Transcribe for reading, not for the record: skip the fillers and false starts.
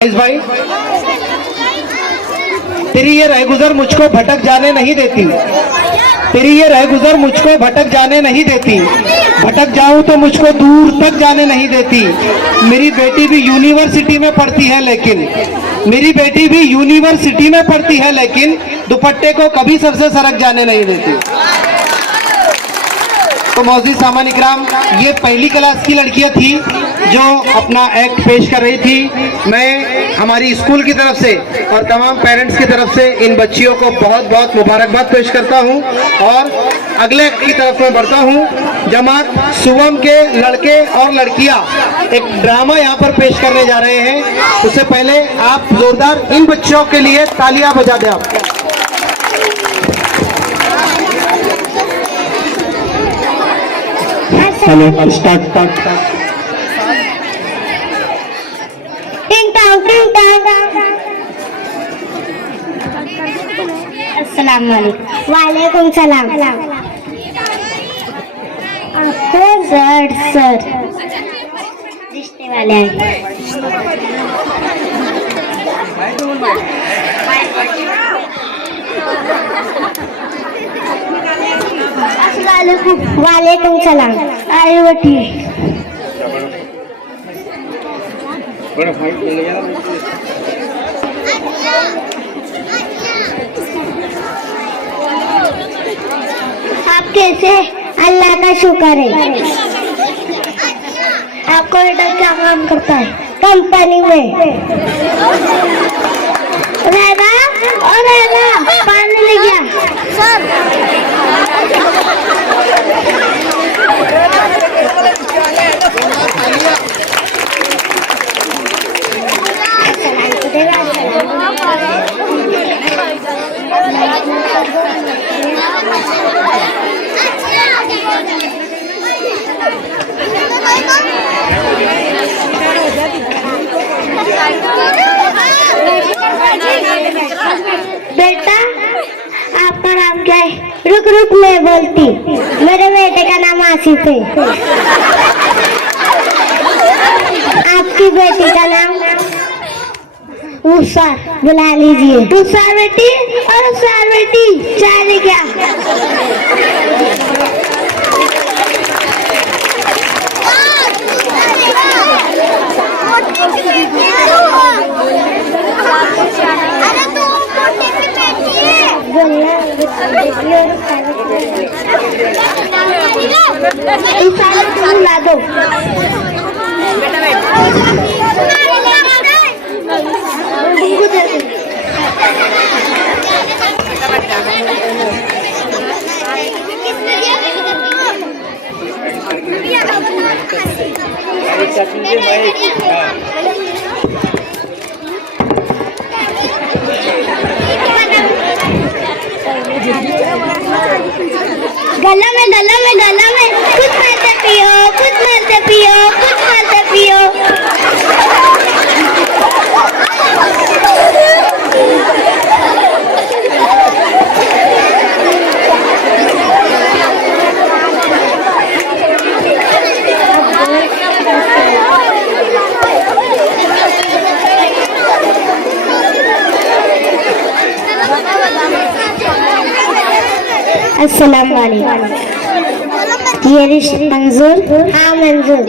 भाई, तेरी ये रहगुजर मुझको भटक जाने नहीं देती, तेरी ये रहगुजर मुझको भटक जाने नहीं देती, भटक जाऊं तो मुझको दूर तक जाने नहीं देती। मेरी बेटी भी यूनिवर्सिटी में पढ़ती है लेकिन, मेरी बेटी भी यूनिवर्सिटी में पढ़ती है लेकिन दुपट्टे को कभी सर से सरक जाने नहीं देती। तो मौजूद सामान इकराम, ये पहली क्लास की लड़कियां थी जो अपना एक्ट पेश कर रही थी। मैं हमारी स्कूल की तरफ से और तमाम पेरेंट्स की तरफ से इन बच्चियों को बहुत बहुत मुबारकबाद पेश करता हूं और अगले एक्ट की तरफ मैं बढ़ता हूं। जमात सुवम के लड़के और लड़कियां एक ड्रामा यहां पर पेश करने जा रहे हैं। उससे पहले आप जोरदार इन बच्चों के लिए तालियां बजा दें। आप हेलो, स्टार्ट। अस्सलाम वालेकुम। वालेकुम सलाम। आपको सर रिश्ते वाले आए। वालेकुम सलाम। आए बैठिए। आप कैसे? अल्लाह का शुक्र है। आपको बेटा क्या काम करता है? कंपनी में। पानी ले गया बेटा, आपका नाम क्या है? रुक मैं बोलती। मेरे बेटे का नाम आसिफ है। आपकी बेटी का नाम? उषा। बुला लीजिए। उषा बेटी और उषा बेटी, चाय ले क्या? ला दो। गला में कुछ मारते पियो, कुछ मारते पियो, कुछ मारते पियो। अस्सलाम वालेकुम। ये रिश्ता मंजूर? हाँ मंजूर।